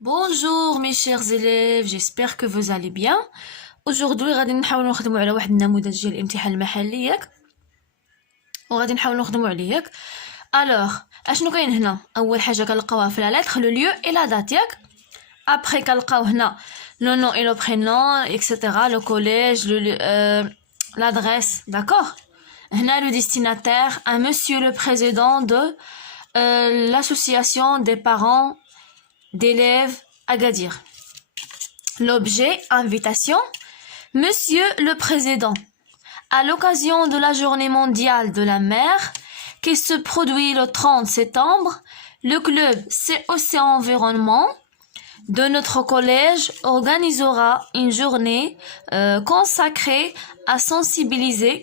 Bonjour mes chers élèves, j'espère que vous allez bien. Aujourd'hui غادي نحاولوا نخدموا على واحد النموذج ديال الامتحان المحلي ياك وغادي نحاولوا نخدموا عليه ياك. الوغ اشنو كاين هنا؟ اول حاجه كنلقاوها في لا لتر لو ليو اي لا دات ياك. ابري كنلقاو هنا لو نون اي لو برينون اكسيتيرا لو كوليج l'adresse, d'accord. هنا le destinataire un monsieur le président de l'association des parents d'élèves Agadir. L'objet, invitation. Monsieur le Président, à l'occasion de la journée mondiale de la mer qui se produit le 30 septembre, le club COC Environnement de notre collège organisera une journée consacrée à sensibiliser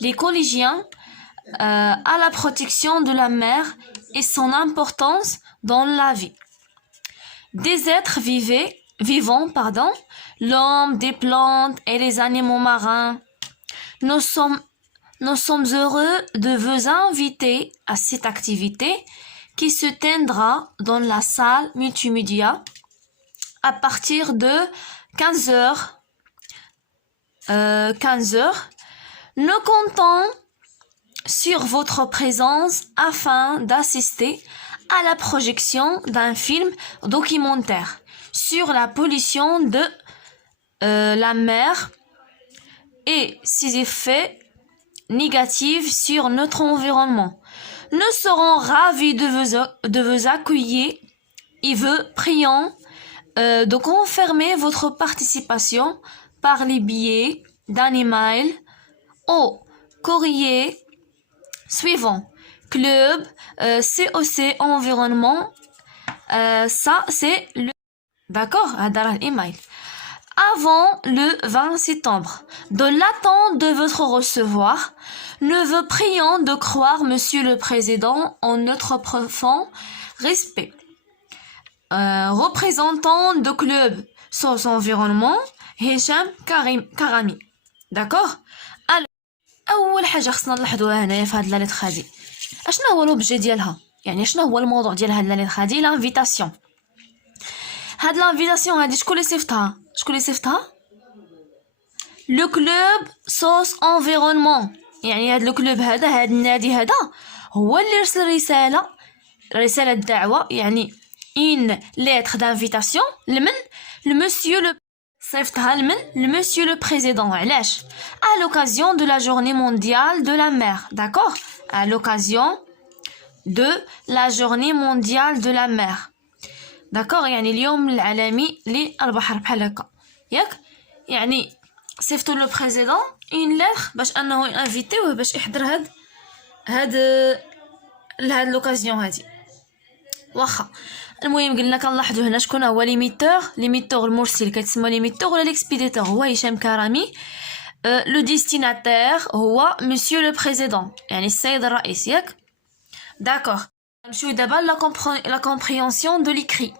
les collégiens à la protection de la mer et son importance dans la vie. Des êtres vivants, l'homme, des plantes et les animaux marins. Nous sommes heureux de vous inviter à cette activité qui se tiendra dans la salle multimédia à partir de 15 heures. Nous comptons sur votre présence afin d'assister à la projection d'un film documentaire sur la pollution de la mer et ses effets négatifs sur notre environnement. Nous serons ravis de vous accueillir et vous prions de confirmer votre participation par les billets d'un email au courrier suivant. Club COC Environnement, ça c'est le... D'accord, email. Avant le 20 septembre, de l'attente de votre recevoir, nous vous prions de croire, Monsieur le Président, en notre profond respect. Représentant de club SOS Environnement, Hicham Karami. D'accord. Alors, أول حاجة خصنا نلاحظوها هنايا في هاد لا ليتر هادي اشنا هو لوبجي ديالها، يعني شنو هو الموضوع ديال هاد لا ليتر هادي؟ لانفيتاسيون. هاد لانفيتاسيون هادي شكون اللي صيفطها؟ لو كلوب سوس انفيرونمون، يعني هاد لو كلوب هذا، هاد النادي هذا هو اللي رسل رسالة دعوة، يعني une lettre d'invitation لمن؟ لمسيو لو صيفطها لمن؟ لمسيو لو بريزيدون. علاش؟ à l'occasion de la journée mondiale de la mer, d'accord. à l'occasion de la journée mondiale de la mer, d'accord. يعني اليوم العالمي للبحر بحال هكا ياك. يعني صيفطوا لو بريزيدون اون ليتر باش انه انفيتيوه باش يحضر هاد لوكازيون هادي. واخا المهم قلنا كنلاحظوا هنا شكون هو ليميتور المرسل كيتسمى ليميتور ولا ليكسبيديتور هو هشام كرامي. لو ديستيناتير هو مسيو لو بريزيدون، يعني السيد الرئيس ياك. داكوغ نمشيو دابا لا كومبريهنسيون دو ليكري.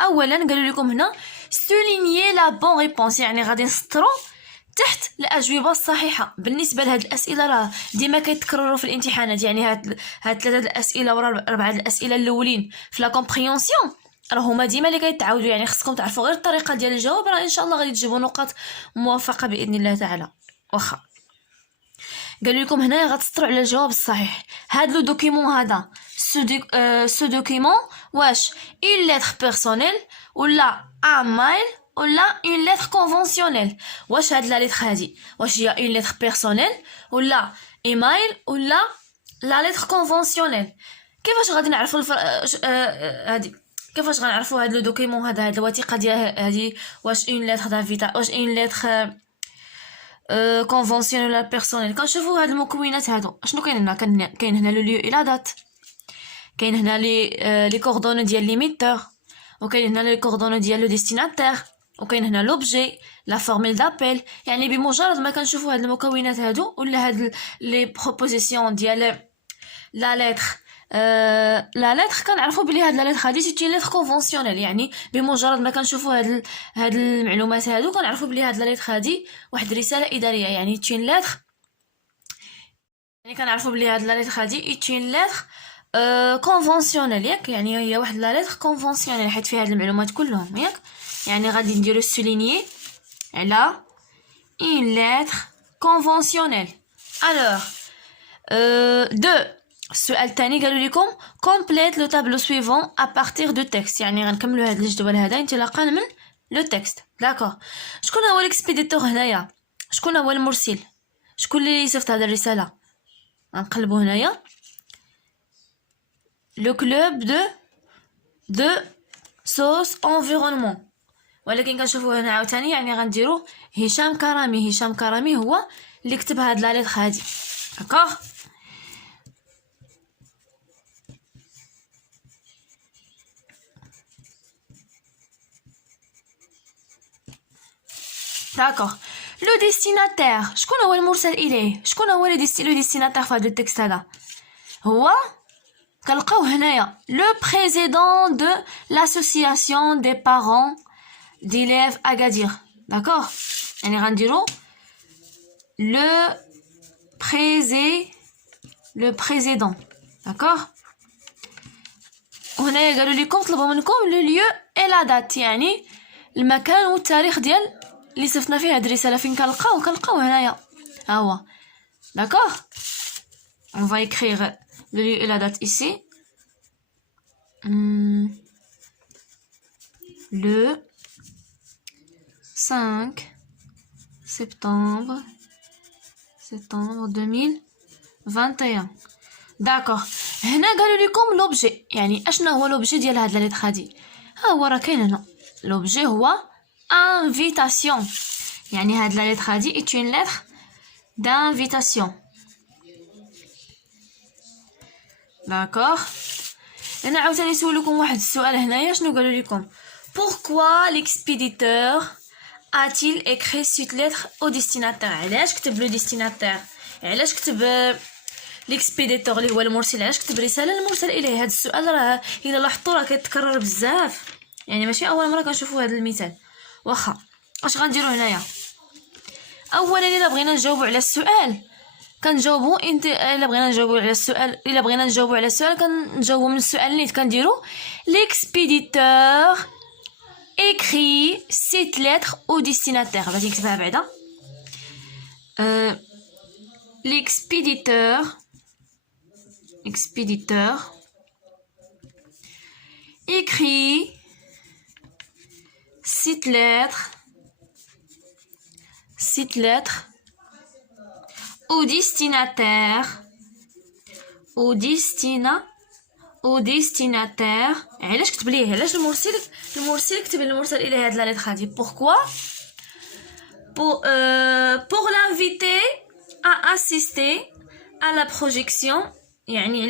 اولا قالوا لكم هنا سولينيي لا بون ريبونس، يعني غادي نسطروا تحت الاجوبه الصحيحه. بالنسبه لهاد الاسئله راه ديما كيتكرروا في الامتحانات، يعني هاد ثلاثه الاسئله ورا اربعه الاسئله الاولين في لا كومبريهنسيون راه هما ديما اللي كيتعاودوا، يعني خصكم تعرفوا غير الطريقه ديال الجواب، راه ان شاء الله غادي تجيبوا نقاط موفقه باذن الله تعالى. واخا قالوا لكم هنا غتسطروا على الجواب الصحيح. هاد لو دوكيمون هذا سو دوكيمون واش اون ليتر بيرسونيل ولا ان مايل ولا اون ليتر كونفونسيونيل؟ واش هاد لا ليتر هادي واش هي اون ليتر بيرسونيل ولا ايميل ولا لا ليتر كونفونسيونيل؟ كيفاش غادي نعرفوا هادي؟ كيفاش غنعرفوا هاد لو دوكيمون هذا، هاد الوثيقه ديال هادي واش اون ليتر دافيتا واش اون ليتر كونفونسيونيل ولا بيرسونيل؟ كنشوفوا هاد المكونات هادو شنو كاين هنا. كاين هنا لو ليو اي لا دات، كاين هنا لي كوردوني ديال ليميتور، وكاين هنا لي كوردوني ديال لو ديستيناتير، وكاين هنا لوبجي لا فورميل دابيل. يعني بمجرد ما كنشوفوا هاد المكونات هادو ولا هاد لي بروبوزيسيون ديال لا ليتر لا ليتر كنعرفوا بلي هاد لا ليتر هادي سيتي ليتر كونفونسيونيل. يعني بمجرد ما كنشوفوا هاد المعلومات هادو كنعرفوا بلي هاد لا ليتر هادي واحد رساله اداريه، يعني تين ليتر، يعني كنعرفوا بلي هاد لا ليتر هادي اون ليتر كونفونسيونيل ياك، يعني هي واحد لا لتر كونفونسيونيل حيت فيها هاد المعلومات كلهم ياك، يعني غادي نديرو سولينيي على اون لتر كونفونسيونيل. الوغ دو السؤال الثاني قالوا لكم كومبليت لو تابلو سويفون ا بارتير دو تكست، يعني غنكملوا هاد الجدول هذا انطلاقا من لو تكست. داكوغ، شكون هو الاكسبيديتور هنايا؟ شكون هو المرسل؟ شكون اللي يصيفط هاد الرساله؟ غنقلبوا هنايا لو كلوب دو سوس انفيرونمون، ولكن كنشوفوا هنا عاوتاني يعني غنديرو هشام كرامي. هشام كرامي هو اللي كتب هاد لا ليتر هادي. داكوغ، داكوغ. لو ديستيناتير، شكون هو المرسل اليه؟ شكون هو لو ديستيناتير في هذا التكست هذا؟ هو كنلقاو هنايا لو بريزيدون دو لاسوسياسيون دي بارون ديليف اكادير. داكوغ، يعني غنديرو لو بريزيدون. داكوغ، وهنايا قالوا لكم طلبوا منكم لو ليو اي لا دات، يعني المكان والتاريخ ديال اللي صيفطنا فيه هاد الرساله. فين كنلقاو هنايا ها هو. داكوغ، on va écrire le lieu et la date ici. Le 5 septembre 2021. داكوغ، هنا قالوا لكم لوبجي، يعني اشنا هو لوبجي ديال هاد لا لتر هادي؟ ها هو راه كاين هنا. لوبجي هو انفيتاسيون، يعني هاد لا لتر هادي est une lettre d'invitation. داكوغ، انا عاوتاني نسولكم واحد السؤال هنايا. شنو قالوا لكم؟ pourquoi l'expéditeur a-t-il écrit cette lettre au destinataire؟ علاش كتب لو ديستيناتير؟ علاش كتب ليكسبيديتور اللي هو المرسل؟ علاش كتب رساله للمرسل اليه؟ هذا السؤال راه الا لاحظتوا راه كيتكرر بزاف، يعني ماشي اول مره كنشوفوا هذا المثال. واخا اش غنديروا هنايا؟ اولا الا بغينا نجاوبوا على السؤال كنجاوبوا الا بغينا نجاوبوا على السؤال كنجاوبوا من السؤال نيت. كنديروا l'expéditeur écrit cette lettre au destinataire. غادي نكتبها بعدا. l'expéditeur écrit cette lettre au destinataire. علاش كتب ليه؟ علاش المرسل كتب للمرسل اليه هاد لا ليتر هادي؟ pourquoi pour l'inviter à assister à la projection. يعني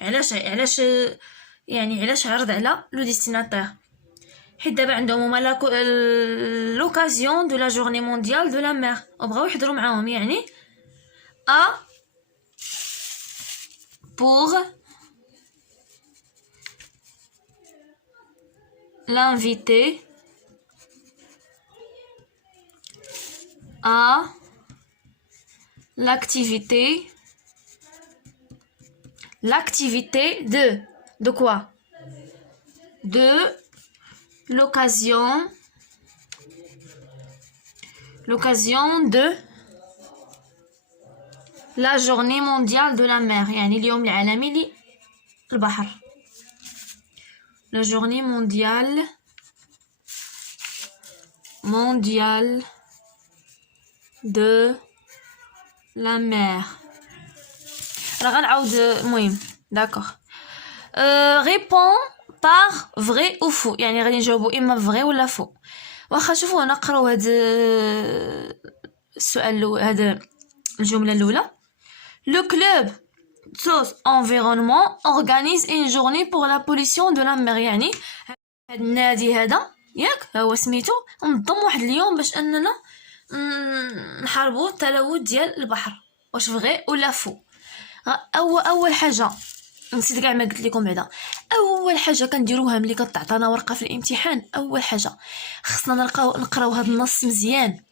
علاش يعني علاش عرض على لو ديستيناتير؟ حيت دابا عندهم هما لوكازيون دو لا جورني مونديال دو لا مير وبغاو يحضروا معاهم، يعني pour l'inviter à l'activité de quoi? De l'occasion de la journée mondiale de la mer، يعني اليوم العالمي للبحر. la journée mondiale de la mer. راه غنعاود المهم. داكوغ، répond par vrai ou faux، يعني غادي نجاوبوا اما vrai ولا faux. واخا شوفوا نقراو هاد السؤال هاد الجمله الاولى. Le club SOS Environnement organise une journée pour la pollution de la mer، يعني هاد النادي هذا ياك هو سميتو نظم واحد اليوم باش اننا نحاربوا التلوث ديال البحر. واش فغي ولا فو؟ اول حاجه نسيت كاع ما قلت لكم بعدا. اول حاجه كنديروها ملي كتعطانا ورقه في الامتحان، اول حاجه خصنا نقراو هاد النص مزيان،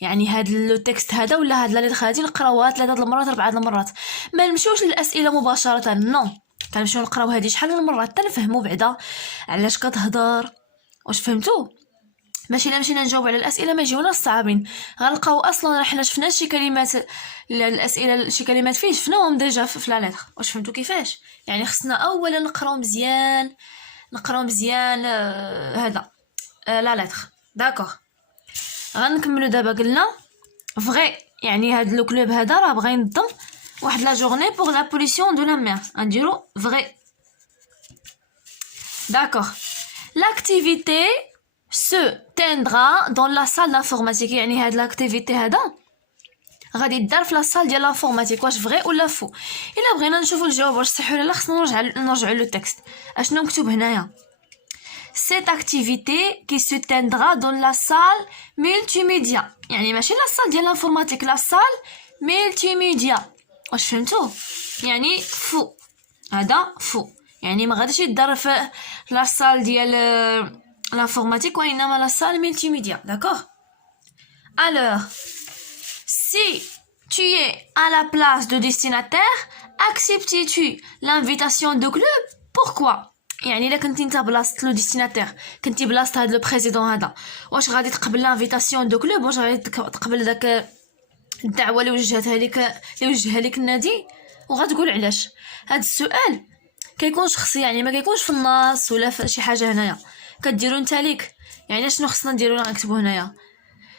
يعني هاد لو تكست هذا ولا هاد لا ليتر هادي نقراوها 3 المرات 4 المرات، ما نمشيوش للاسئله مباشره. نو، كنمشيو نقراو هذه شحال من مره حتى نفهموا بعدا علاش كتهضر. واش فهمتوا؟ ماشي الا مشينا نجاوب على الاسئله ما يجيونا الصعابين، غنلقاو اصلا حنا شفنا شي كلمات الاسئله شي كلمات فيه شفناهم ديجا في لا لتر. واش فهمتوا كيفاش؟ يعني خصنا اولا نقراو مزيان هذا لا لتر. داكوغ غنكملوا دابا. قلنا فغي يعني هاد لو كلوب هذا راه بغا ينظم واحد لا جورني بور لا بوليسيون دو لا مير. غنديرو فغي. داكوغ لاكتيفيتي se tiendra dans la salle d'informatique. يعني هاد لاكتيفيتي هذا غادي يدار في لا سال ديال لانفورماتيك. واش فغي ولا فو؟ الا بغينا نشوفوا الجواب واش صحيح ولا لا خصنا نرجعوا لو تكست. اشنو مكتوب هنايا؟ cette activité qui se tiendra dans la salle multimédia. يعني ماشي لا سال ديال لانفورماتيك، لا سال ملتيميديا. واش فهمتوا؟ يعني فو، هذا فو، يعني ما غاديش يدار في لا سال ديال l'informatique وإنما la salle multimédia. D'accord? Alors, si tu es à la place de destinataire, acceptes-tu l'invitation de club? Pourquoi? يعني الا كنتي انت بلاصه لو ديستيناتير، كنتي بلاصه هذا لو بريزيدون هذا، واش غادي تقبل لانفيتاسيون دو كلوب؟ واش غادي تقبل داك الدعوه اللي وجهها لك النادي؟ وغتقول علاش. هذا السؤال كيكون شخصي، يعني ما كيكونش في النص ولا في شي حاجه هنايا، كديروا نتا ليك. يعني شنو خصنا نديرو؟ غنكتبو هنايا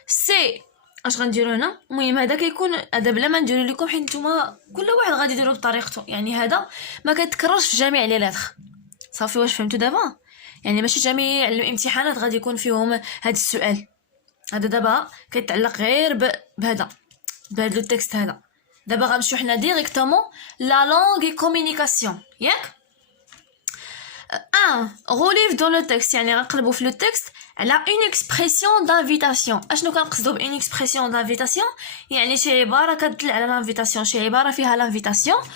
سي اش غنديرو هنا. المهم هذا كيكون هذا بلا ما نديرو لكم، حيت نتوما كل واحد غادي يديرو بطريقته. يعني هذا ما كيتكررش في جميع لي لاتر. صافي واش فهمتوا دابا؟ يعني ماشي جميع الامتحانات غادي يكون فيهم هذا السؤال. هذا دابا كيتعلق غير بهذا لو تكست هذا. دابا غنمشيو حنا ديريكتومون لا لونغ كومونيكاسيون. ياك relive dans le texte. يعني غنقلبوا في لو تكست على une expression d'invitation. اشنو كنقصدوا بين expression d'invitation؟ يعني شي عباره كتدل على l'invitation، شي عباره فيها l'invitation.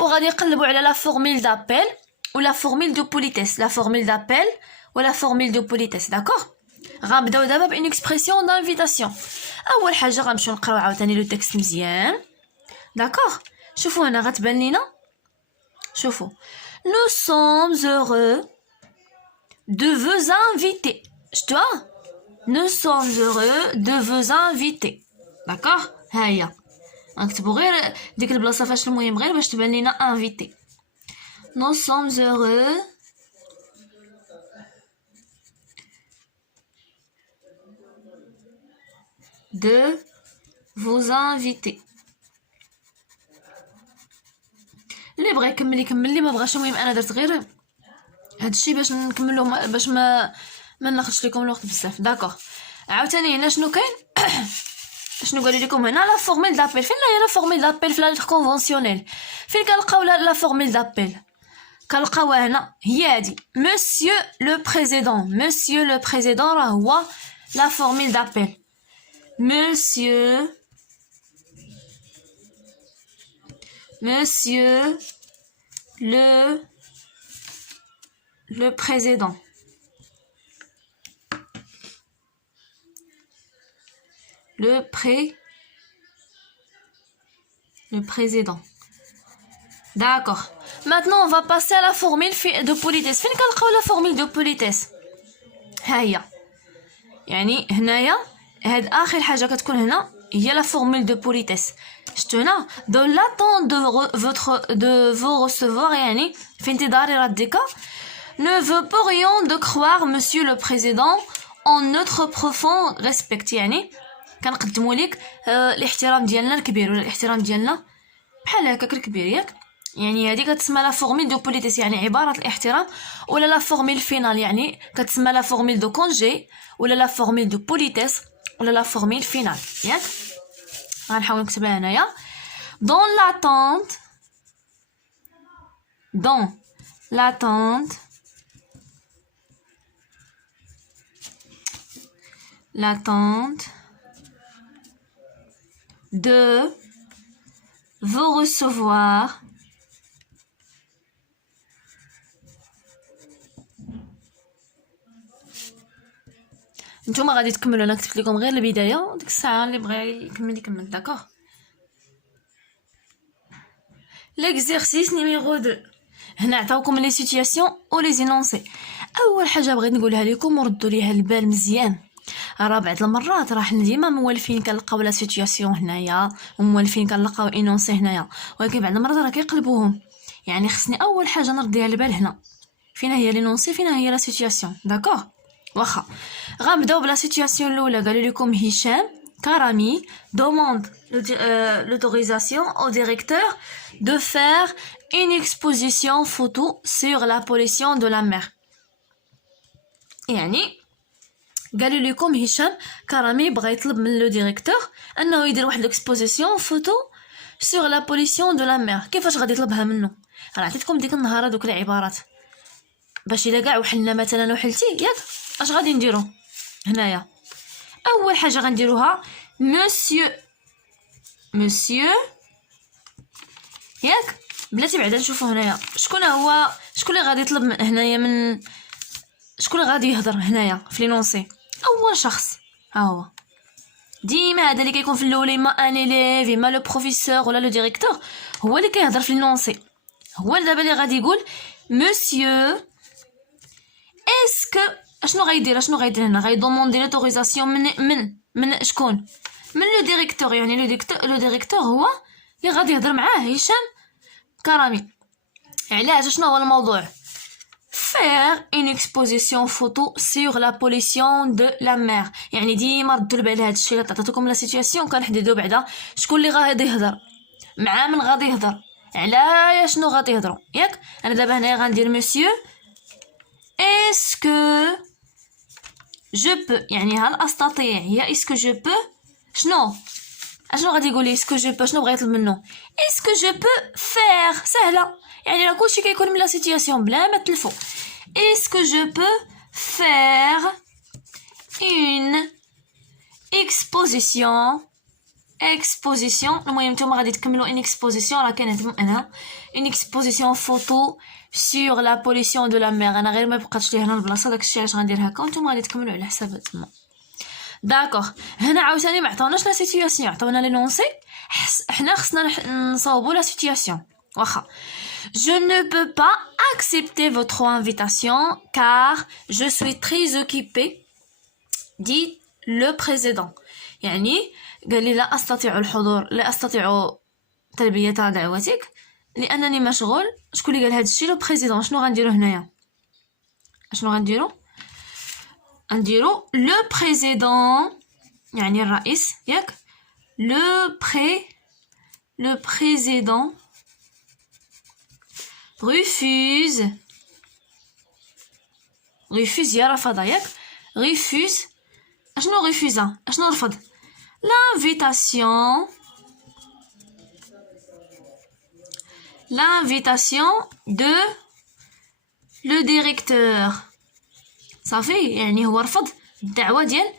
وغادي نقلبوا على لا فورميل دابيل ولا فورميل دو بوليتيس، لا فورميل دابيل ولا فورميل دو بوليتيس. داكوغ غنبداو دابا بين expression d'invitation. اول حاجه غنمشيو نقراو عاوتاني لو تكست مزيان. داكوغ شوفوا هنا غتبان لينا، شوفوا nous sommes heureux de vous inviter. nous sommes heureux de vous inviter. d'accord هيا نكتبوا غير ديك البلاصه فاش المهم غير باش تبان لينا invité. nous sommes heureux de vous inviter. اللي بغى يكمل لي ما بغاش. المهم انا درت غير هادشي باش نكملوا باش ما ناخذش لكم الوقت بزاف. داكوغ عاوتاني هنا شنو كاين؟ شنو قالوا لكم هنا؟ لا فورميل دابيل. فين لا فورميل دابيل؟ في لا لتر كونفونسيونيل. فين كنلقاو لا فورميل دابيل؟ كنلقاوها هنا، هي هادي مسيو لو بريزيدون. مسيو لو بريزيدون راه هو لا فورميل دابيل. Monsieur le président. Le président. D'accord. Maintenant, on va passer à la formule de politesse. فين كنلقاو la formule de politesse؟ ها هي. يعني هنايا هاد آخر حاجة كتكون هنا هي la formule de politesse. شتو هنا dans l'attente de vos recevoir. يعني في انتظار ردك. ne veut pas rien de croire monsieur le président en notre profond respect. يعني كنقدموا لك الاحترام ديالنا الكبير ولا الاحترام ديالنا بحال هكاك الكبير. ياك يعني هذه كتسمى لا فورميل دو بوليتيس، يعني عباره الاحترام. ولا لا فورميل فينال يعني كتسمى لا فورميل دو كونجي ولا لا فورميل دو بوليتيس ولا لا فورميل فينال. ياك غنحاول نكتبها هنايا dans l'attente de vous recevoir نتوما غادي تكملوا. انا كتبت لكم غير البدايه، ديك الساعه اللي بغى يكمل. داكوغ l'exercice numéro 2. هنا عطاوكم لي سيتوياسيون و لي زينونسي. اول حاجه بغيت نقولها لكم وردوا ليها البال مزيان، راه بعض المرات راح ديما موالفين كنلقاو لا سيتوياسيون هنايا وموالفين كنلقاو انونسي هنايا، ولكن بعض المرات راه كيقلبوهم. يعني خصني اول حاجه نرديها البال هنا فين هي لينونسي فين هي لا سيتوياسيون. داكوغ واخا غنبداو بلا سيتوياسيون الاولى. قالوا لكم هشام كرامي demande l'autorisation au directeur de faire une exposition photo sur la pollution de la mer. يعني قالوا لكم هشام كرامي بغى يطلب من لو ديريكتور انه يدير واحد الاكسبوزيسيون فوتو سور لا بوليسيون دو لا مير. كيفاش غادي يطلبها منه؟ راه عطيتكم ديك النهار دوك العبارات باش الا كاع وحلنا مثلا وحلتي ياك اش غادي نديرو هنايا. اول حاجه غنديروها مسيو ياك بلاتي بعدا نشوفوا هنايا شكون اللي غادي يطلب من هنايا من شكون اللي غادي يهضر هنايا في لينونسي. اول شخص ها هو ديما هذا اللي كيكون في الاول اما ان اليف اما لو بروفيسور ولا لو ديريكتور هو اللي كيهضر في لينونسي. هو دابا اللي غادي يقول مسيو اسكو اشنو غايدير هنا غايدوموندي لوتوريزاسيون من شكون من لو ديريكتور. يعني لو ديريكتور هو اللي غادي يهضر معاه هشام كرامي. علاش شنو هو الموضوع؟ faire une exposition photo sur la pollution de la mer. يعني ديما ردوا البال هذا الشيء. الا عطيتكم لا سيتوياسيون كنحددوا بعدا شكون اللي غادي يهضر مع من غادي يهضر على شنو غادي يهضروا ياك. انا دابا هنايا غندير مسيو اسكو جو بو يعني هل استطيع هي اسكو جو بو شنو غادي يقول لي اسكو جو بو شنو بغا يطلب منه اسكو جو بو فير. سهله يعني راه كلشي كيكون من لا سيتوياسيون بلا ما تلفو. اسكو جو بو فير اون اكسبوزيسيون المهم نتوما غادي تكملوا ان اكسبوزيسيون راه كانت انا ان اكسبوزيسيون فوتو سور لا بوليسيون دو لا مير. انا غير ما بقاتش لي هنا البلاصه داكشي علاش غندير هكا وانتم غادي تكملوا على حساب تما. داكوغ هنا عاوتاني ما عطاوناش لا سيتوياسيون عطاونا لي لونسي. حنا خصنا نصاوبوا لا سيتوياسيون. واخا je ne peux pas accepter votre invitation car je suis très occupé dit le président. يعني قال لي لا استطيع الحضور لا استطيع تلبية دعوتك لانني مشغول. شكون اللي قال هذا الشيء؟ لو بريزيدون. شنو غنديرو هنايا غنديرو لو بريزيدون يعني الرئيس ياك. لو بريزيدون refuse يا رفض ياك. refuse اشنو ريفوزا اشنو رفض؟ l'invitation de le directeur. صافي يعني هو رفض الدعوه ديال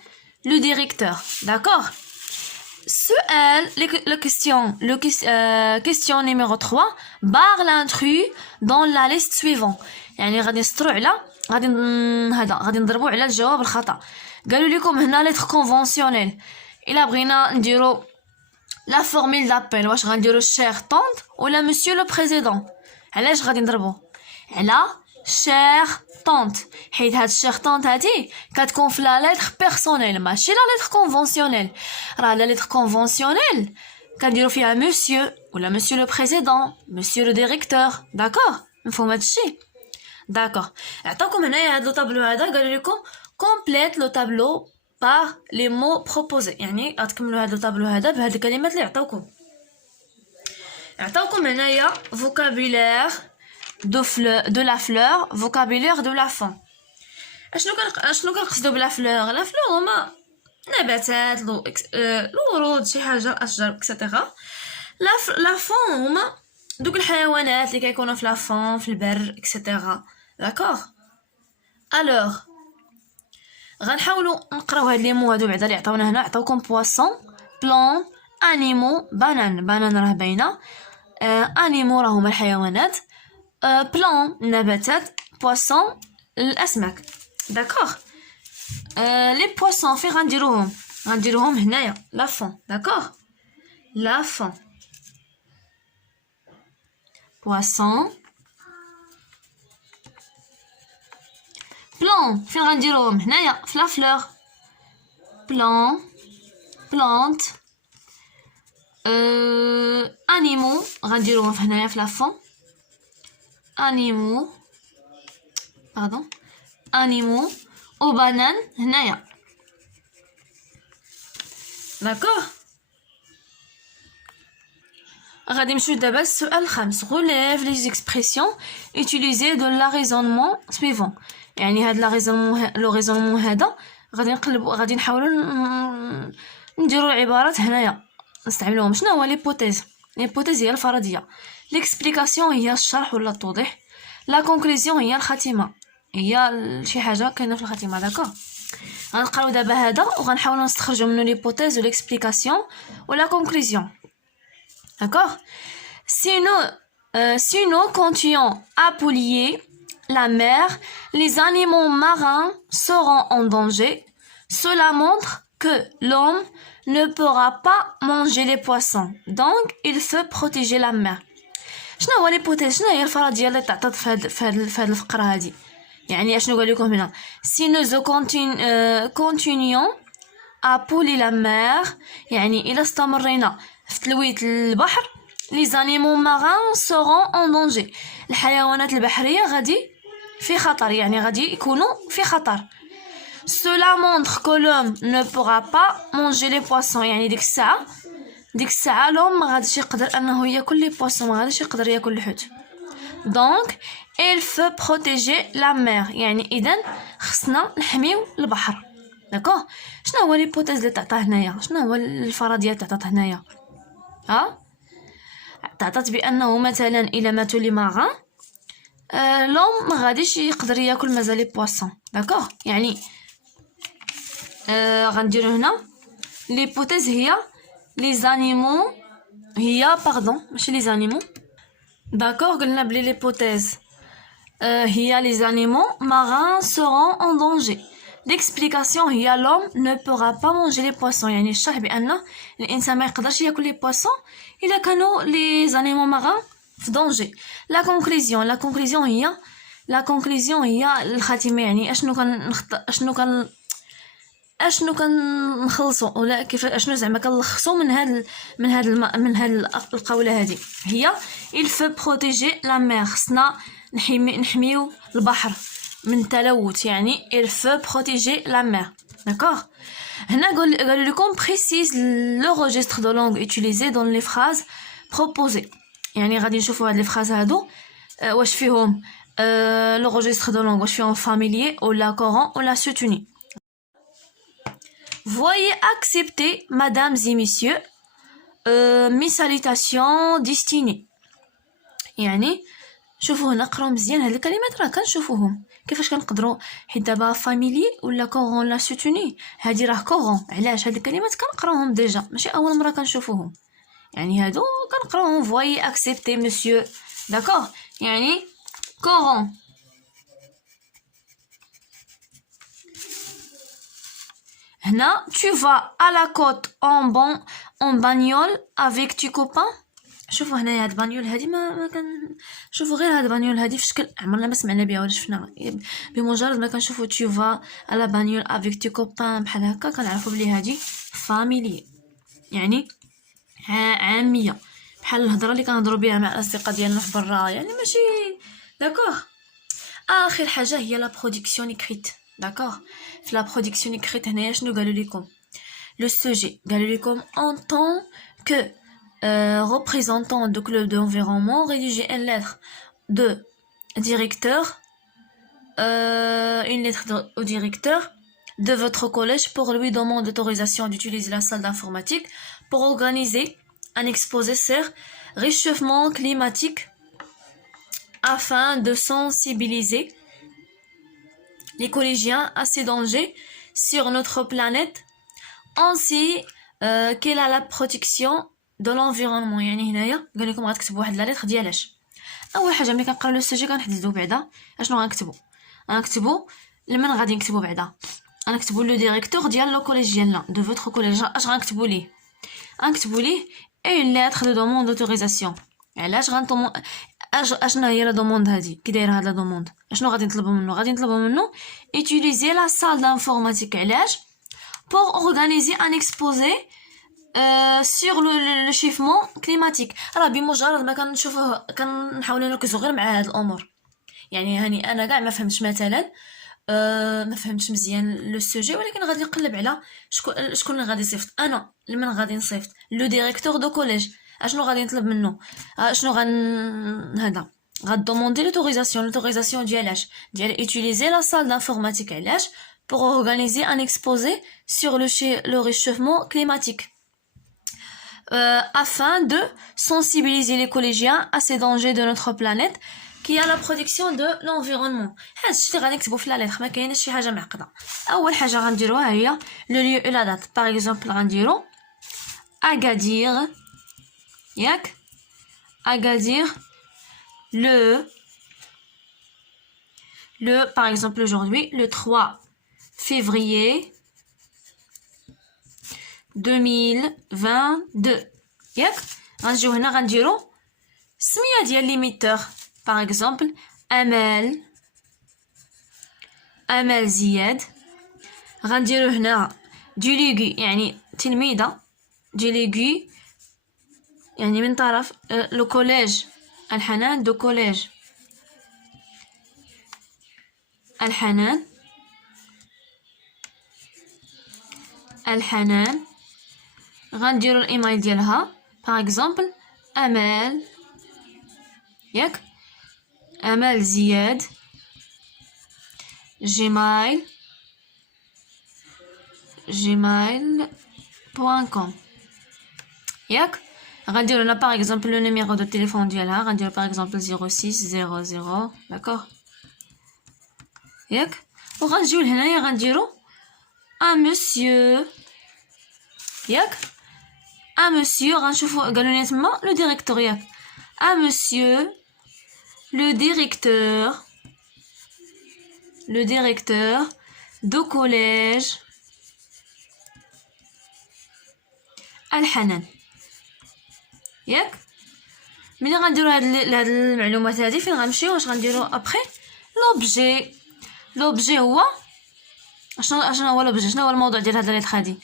لو ديريكتور. داكوغ سؤال question numéro 3 barre l'intrus dans la liste suivante. يعني غادي نسطروا على غادي نضربوا على الجواب الخطا. قالوا لكم هنا لتر كونفونسيونيل الا بغينا نديرو لا فورميل دابيل واش غنديرو شير طونط ولا مسيو لو بريزيدون. علاش غادي نضربو على شير طونط حيت هاد الشير طونط هادي كتكون في لا لتر بيرسونيل ماشي لا لتر كونفونسيونيل. راه لا لتر كونفونسيونيل كنديرو فيها مسيو ولا مسيو لو بريزيدون مسيو لو ديريكتور. داكوغ مفهوم هادشي؟ داكوغ عطاكم هنايا هاد لو طابلو هذا قالوا لكم complète le tableau par les mots proposés. يعني غتكملوا هذا الطابلو هذا بهاد الكلمات اللي عطاوكم هنايا vocabulaire de la fleur vocabulaire de la faune. اشنو كنقصدوا بلا فلور؟ لا فلور هما نباتات الورود شي حاجه اشجار اكسيتيرا. لا فون هما دوك الحيوانات اللي كيكونوا في لا فون في البر اكسيتيرا. داكوغ الوغ غنحاولوا نقراو هاد لي مو هادو بعدا اللي عطاونا هنا. عطاوكم بواسون بلون انيمو بانان راه باينه. انيمو راه هما الحيوانات. بلون نباتات. بواسون الاسماك. داكوغ لي بواسون فين غنديروهم هنايا لا فون. داكوغ لا فون بواسون بلان فين غنديروهم هنايا في لا فلور بلان بلانت انيمو غنديروهم هنايا في لا فون انيمو باردون انيمو او بانان هنايا داكوغ غادي نمشيو دابا للسؤال الخامس غوليف لي زيكسبرسيون utiliser de la raisonnement suivant يعني هاد لو ريزونمون هذا غادي نقلبوا غادي نحاولوا نديروا العبارات هنايا نستعملوهم. شنو هو ليبوتيز هي الفرضيه، ليكسبليكاسيون هي الشرح ولا التوضيح، لا كونكلوزيون هي الخاتمه، هي شي حاجه كاينه في الخاتمه. داكوغ غنقراو دابا هذا وغنحاولوا نستخرجوا منه ليبوتيز وليكسبليكاسيون ولا كونكلوزيون. D'accord? Si nous continuons à polluer la mer, les animaux marins seront en danger. Cela montre que l'homme ne pourra pas manger les poissons. Donc, il faut protéger la mer. شنو هو ليبوتيز؟ شنو هي الفرضيه اللي تعطات في هاد الفقره هادي؟ يعني اشنو قال لكم هنا؟ Si nous continuons à polluer la mer، يعني إلا استمرينا في تلوية البحر، les animaux marins seront en danger، الحيوانات البحرية غادي في خطر، يعني غادي يكونوا في خطر. cela montre que l'homme ne pourra pas manger les poissons، يعني ديك الساعة l'homme ما غاديش يقدر انه ياكل لي بواسون، ما غاديش يقدر ياكل الحوت. donc il faut protéger la mer، يعني اذا خصنا نحميو البحر. داكوغ شنو هو ليبوتيز اللي تعطى هنايا؟ شنو هو الفرضيه اللي تعطات هنايا؟ تعطات بانه مثلا الا ماتوا لي ماغان لوم ما غاديش يقدر ياكل مازال لي بواسون. داكوغ يعني غنديرو هنا ليبوتيز هي لي زانيمو هي باردون ماشي لي زانيمو. داكوغ قلنا بلي ليبوتيز هي لي زانيمو marins seront en danger. L'explication هي l'homme ne pourra pas manger les poissons، يعني الشرح بأن الإنسان ما يقدرش ياكل لي بواسون إلا كانوا لي زانيمو ماران في دونجي. لا كونكلوزيون هي الخاتمة، يعني اشنو كنخلصوا ولا كيف اشنو زعما كنلخصوا من هاد القولة هذه. هي il faut protéger la mer، خصنا نحميو البحر من تلوث، يعني il faut protéger la mer. D'accord? هنا قالوا لكم précise le registre de langue utilisé dans les phrases proposées، يعني غادي نشوفوا هاد لي فراز هادو واش فيهم le registre de langue، واش فيهم familier ou la courant ou la soutenu. Veuillez accepter mesdames et messieurs mes salutations destinées. يعني شوفوا هنا قراو مزيان هاد الكلمات راه كنشوفوهم كيفاش كنقدروا، حيت دابا فاميلي ولا كورون لا سوتوني هادي راه كورون. علاش؟ هاد الكلمات كنقراوهم ديجا ماشي اول مره كنشوفوهم، يعني هادو كنقراوهم. فوايي اكسبتي مسيو. داكوغ يعني كورون. هنا tu vas à la côte en bagnole avec tes copains. شوفوا هنايا هاد البانيول هادي ما كان شوفوا غير هاد البانيول هادي في شكل عمرنا ما سمعنا بها ولا شفنا، بمجرد ما كنشوفوا تشوفا على بانيول افيك تي كوبان بحال هكا كنعرفوا بلي هادي فاميلي، يعني عاميه، بحال الهضره اللي كنهضروا بها مع الاصدقاء ديالنا في برا، يعني ماشي. داكوغ اخر حاجه هي لا برودكسيون اكريت. داكوغ في لا برودكسيون اكريت هنايا شنو قالوا لكم؟ لو سوجي قالوا لكم en tant que représentant de club d'environnement, rédiger une lettre de directeur, au directeur de votre collège pour lui demander l'autorisation d'utiliser la salle d'informatique pour organiser un exposé sur réchauffement climatique afin de sensibiliser les collégiens à ces dangers sur notre planète ainsi qu'elle a la protection دو لونفيرونمون. يعني هنايا قال لكم غتكتبوا واحد لا ليتر ديالاش. اول حاجه ملي كنقراو لو سوجي كنحددوا بعدا اشنو غنكتبوا لمن غادي نكتبوا بعدا. غنكتبوا لو ديريكتور ديال لو كوليج ديالنا دو فوتر كوليج. اش غنكتبوا ليه اي اون ليتر دو دوموند دوتوريزاسيون. علاش اشنو هي لا دوموند هادي كي داير هاد لا دوموند اشنو غادي نطلبوا منه utiliser la salle d'informatique علاش pour organiser un exposé sur le chauffement climatique. راه بمجرد ما كنشوفوه كنحاولوا نركزوا غير مع هاد الامور. يعني هاني انا كاع ما فهمتش مثلا ما فهمتش مزيان لو سوجي ولكن غادي نقلب على شكون اللي غادي يصيفط. انا لمن غادي نصيفط لو ديريكتور دو كوليج اشنو غادي نطلب منه اشنو هذا غادوموندي لوتوريزاسيون ديالاش ديال utiliser la salle d'informatique علاش pour organiser un exposé sur le réchauffement climatique afin de sensibiliser les collégiens à ces dangers de notre planète qui a la protection de l'environnement. هاد الشيء غادي نكتبو في لا ليتر ما كايناش شي حاجه معقده. اول حاجه غنديروها هي لو ليو او لا دات. باغ اكزومبل غنديرو اغادير ياك اغادير le par exemple aujourd'hui le 3 février 2022 ياك غنجيو هنا غنديرو السميه ديال ليميتور par exemple امل زياد غنديرو هنا دو ليغي يعني تلميذه دو ليغي يعني من طرف لو كوليج الحنان دو كوليج الحنان غنديرو الايميل ديالها باغ اكزومبل امال ياك امال زياد gmail.com ياك غنديرو هنا باغ اكزومبل لو نيميرو دو تليفون ديالها غنديرو باغ اكزومبل 0600 داكوغ ياك وغنجيو لهنايا غنديرو مسيو ياك مسيو غنشوفو قالوا لنا تما لو ديريكتور ياك مسيو le directeur de collège الحنان ياك ملي غنديرو هاد المعلومات هادي فين غنمشيو واش غنديرو ابري لوبجي هو شنو هو لوبجي شنو هو الموضوع ديال هاد الليطخ هادي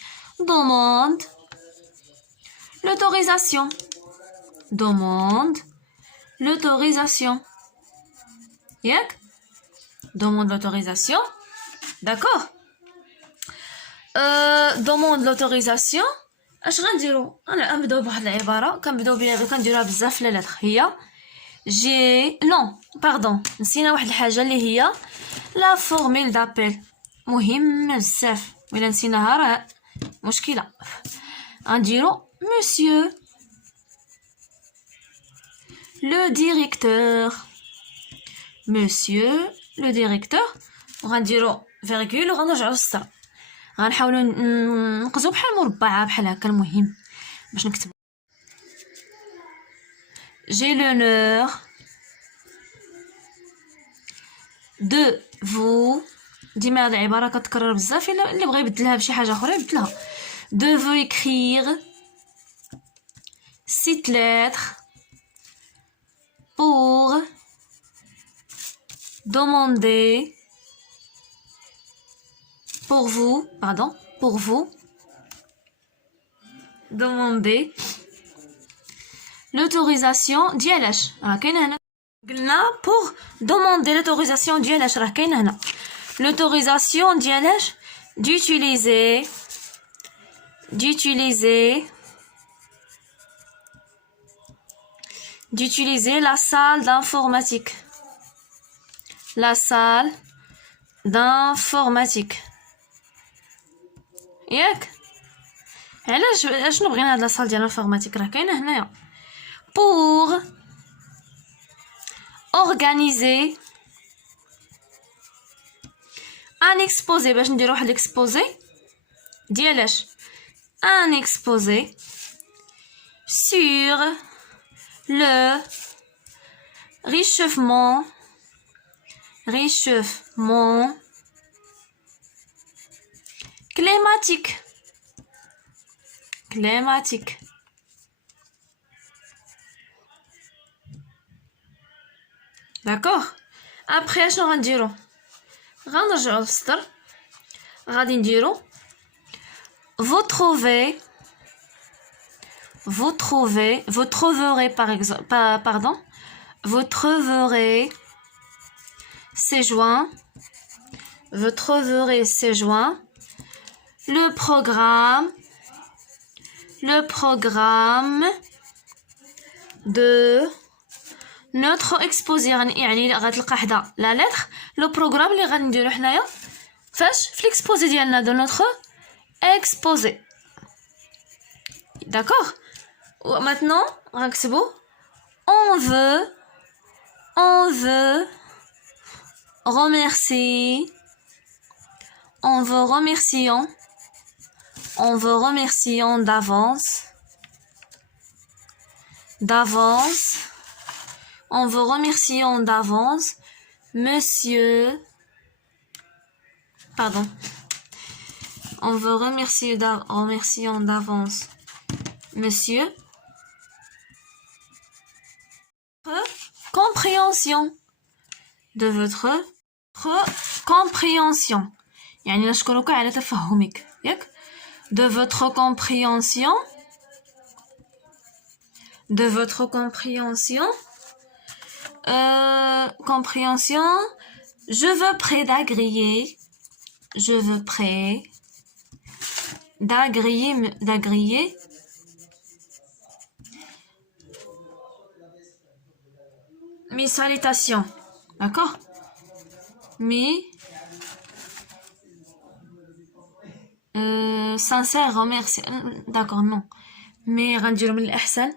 demande l'autorisation ياك demande l'autorisation d'accord demande l'autorisation اش غنديرو انا غنبداو بواحد العباره كنبداو بها كنديروها بزاف في الليطخ هي جي نو باردون نسينا واحد الحاجه اللي هي لا فورميل دابيل مهمه بزاف الا نسيناها راه مشكله غنديرو monsieur le directeur وغنديرو فيرغول وغنرجعو للسطر غنحاولوا نقزو بحال مربعه بحال هكا المهم باش نكتب j'ai l'honneur de vous ديما هاد العباره كتكرر بزاف اللي بغى يبدلها بشي حاجه اخرى يبدلها de vous écrire cette lettre pour demander pour vous demander l'autorisation ديالاش راه كاينه هنا قلنا pour demander l'autorisation ديالاش راه كاينه هنا l'autorisation ديالاش d'utiliser la salle d'informatique ياك علاش اشنو بغينا هاد لا صال ديال الانفورماتيك راه كاينه هنايا pour organiser un exposé باش نديرو واحد الاكسبوزي ديالاش un exposé sur le réchauffement climatique داكوغ. ابخي اشنو غنديرو؟ غنرجعو للسطر، غادي نديرو vous trouverez par exemple, pardon, vous trouverez ces joints, le programme de notre exposé. يعني غتلقى حدا لا لتر لو بروغرام اللي غادي نديرو حنايا فاش في ليكسبوزي ديالنا دو نوتر exposé. D'accord? Maintenant, غنكتبو on veut remerciant d'avance. On veut remerciant d'avance monsieur. Pardon. On veut remerciant d'avance monsieur compréhension de votre compréhension. يعني نشكرك على تفهمك ياك de votre compréhension compréhension. Je veux près d'agréer mes salutations. D'accord? sincère remercie. D'accord, non. Mais غنديرو من الأحسن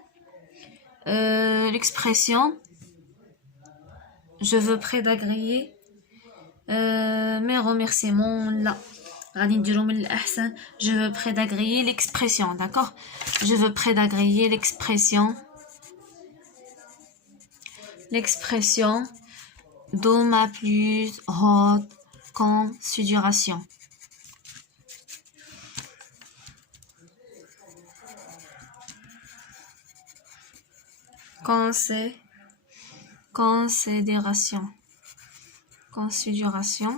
l'expression je veux près d'agréer mes remerciements. لا غادي نديرو من الأحسن je veux près d'agréer l'expression. D'accord? Je veux près d'agréer l'expression de ma plus haute considération. considération.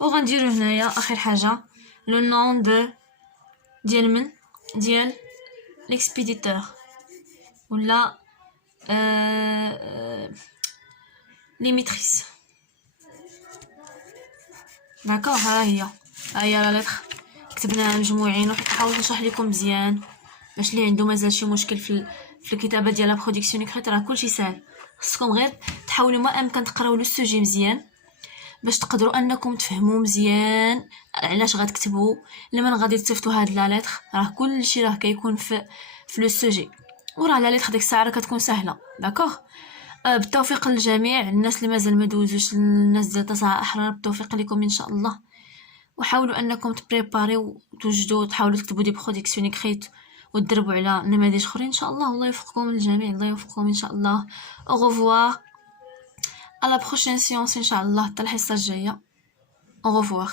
وغنديرو هنايا اخر حاجه لو نون ديال l'expéditeur ولا ليميتريس. داكوغ. ها هي لا لتر كتبناها مجموعين وحاولت نشرح لكم مزيان باش اللي عنده مازال شي مشكل في الكتابه ديال لا برودكسيون اكريت راه كلشي ساهل. خصكم غير تحاولوا ما امكن تقراو لو سوجي مزيان باش تقدروا انكم تفهموا مزيان علاش غتكتبوا. لما غادي تصيفطوا هاد لا لتر راه كلشي راه كيكون في لو سوجي وراه لا لتر ديك الساعه راه كتكون سهله. داكوغ. بالتوفيق للجميع. الناس اللي مازال ما دوزوش، الناس ديال تصاع احرار، بالتوفيق لكم ان شاء الله. وحاولوا انكم تبريباريو وتوجدوا وتحاولوا تكتبوا دي برودكسيون اكريت وتدربوا على نماذج اخرين ان شاء الله. الله يوفقكم الجميع، الله يوفقكم ان شاء الله. au revoir à la prochaine séance ان شاء الله. حتى الحصه الجايه. au revoir.